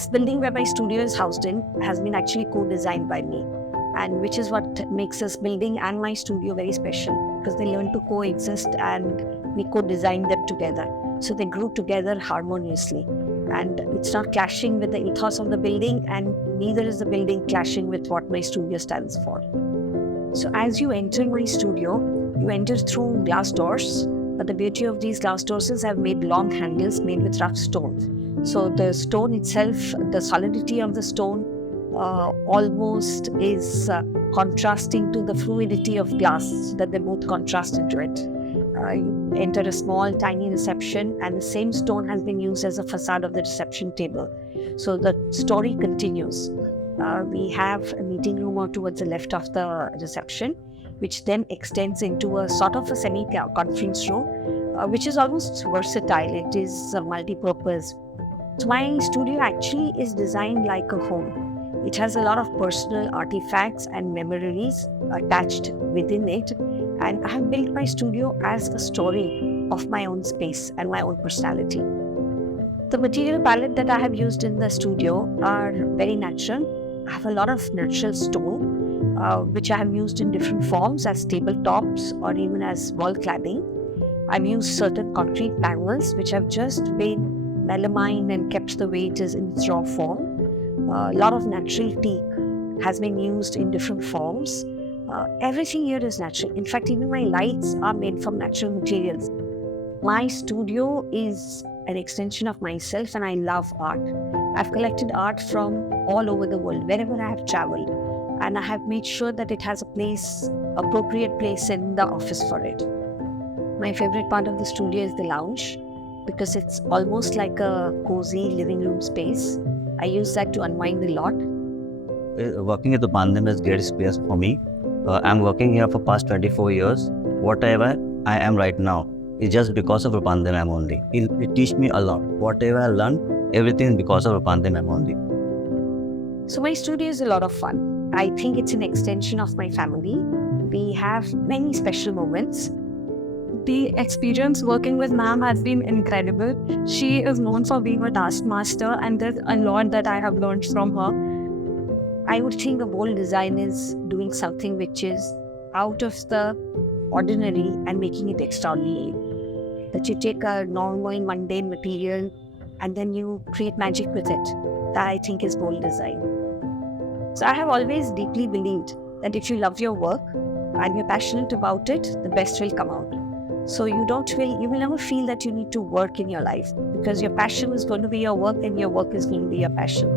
this building where my studio is housed in has been actually co-designed by me, and which is what makes this building and my studio very special, because they learn to coexist and we co-designed them together. So they grew together harmoniously, and it's not clashing with the ethos of the building, and neither is the building clashing with what my studio stands for. So as you enter my studio, you enter through glass doors, but the beauty of these glass doors is I've made long handles made with rough stone. So the stone itself, the solidity of the stone almost is contrasting to the fluidity of glass, so that they both contrast into it. You enter a small tiny reception, and the same stone has been used as a facade of the reception table. So the story continues. We have a meeting room towards the left of the reception, which then extends into a sort of a semi-conference room, which is almost versatile. It is multi-purpose. So my studio actually is designed like a home. It has a lot of personal artifacts and memories attached within it, and I have built my studio as a story of my own space and my own personality. The material palette that I have used in the studio are very natural. I have a lot of natural stone, which I have used in different forms as tabletops or even as wall cladding. I've used certain concrete panels which have just been melamined and kept the way it is in its raw form. A lot of natural teak has been used in different forms. Everything here is natural. In fact, even my lights are made from natural materials. My studio is an extension of myself, and I love art. I've collected art from all over the world, wherever I have traveled, and I have made sure that it has a place, appropriate place in the office for it. My favorite part of the studio is the lounge, because it's almost like a cozy living room space. I use that to unwind a lot. Working at the Bandhan is great space for me. I'm working here for past 24 years. Whatever I am right now is just because of Bandhan I'm only. It teach me a lot. Whatever I learn, everything is because of Bandhan I'm only. So my studio is a lot of fun. I think it's an extension of my family. We have many special moments. The experience working with ma'am has been incredible. She is known for being a taskmaster, and there's a lot that I have learned from her. I would think a bold design is doing something which is out of the ordinary and making it extraordinary. That you take a normal, mundane material and then you create magic with it. That I think is bold design. So I have always deeply believed that if you love your work and you're passionate about it, the best will come out. So you will never feel that you need to work in your life, because your passion is going to be your work and your work is going to be your passion.